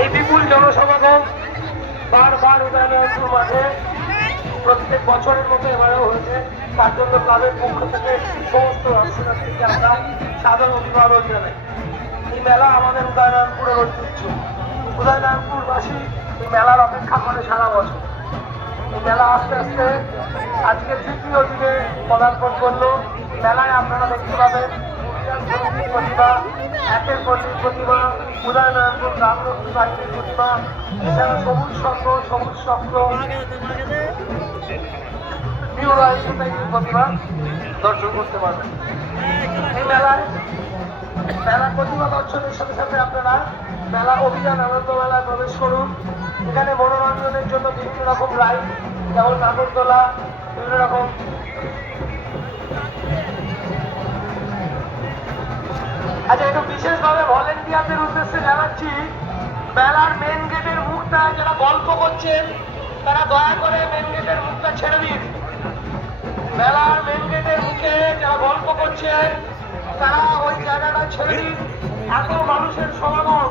এই বিপুল জনসমাগম বারবার উদয়নারায়ণপুর মাঠে প্রত্যেক বছরের মতো এবারেও হয়েছে। তার জন্য ক্লাবের পক্ষ থেকে সমস্ত দর্শনার্থীকে আমরা সাধারণ অভিবাদন জানাই। এই মেলা আমাদের উদয়নারায়ণপুরের ঐতিহ্য। উদয়নারায়ণপুরবাসী এই মেলার অপেক্ষা করে সারা বছর। এই মেলা আস্তে আস্তে আজকে তৃতীয় দিনে পদার্পণ করলো। মেলায় আপনারা দেখতে পাবেন প্রতিমা, একের পল্লীর প্রতিমা, উদয়নারায়ণপুর গ্রামরক্ষী বাহিনীর প্রতিমা, এছাড়া সবুজ সংঘ, সবুজ চক্র, প্রতিমা দর্শন করতে পারবেন। এই মেলায় মেলা প্রতিমা দর্শনের সাথে সাথে আপনারা মেলা অভিযান আনন্দ মেলায় প্রবেশ করুন। এখানে মনোরঞ্জনের জন্য বিভিন্ন রকম রাইড, যেমন নাগরদোলা, বিভিন্ন রকম আচ্ছা, একটু বিশেষভাবে ভলেন্টিয়ারদের উদ্দেশ্যে জানাচ্ছি, মেলার মেন গেটের মুখটা যারা গল্প করছেন তারা দয়া করে মেন গেটের মুখটা ছেড়ে দিন। মেলার মেন গেটের মুখে যারা গল্প করছেন তারা ওই জায়গাটা ছেড়ে দিন। এত মানুষের সমাগম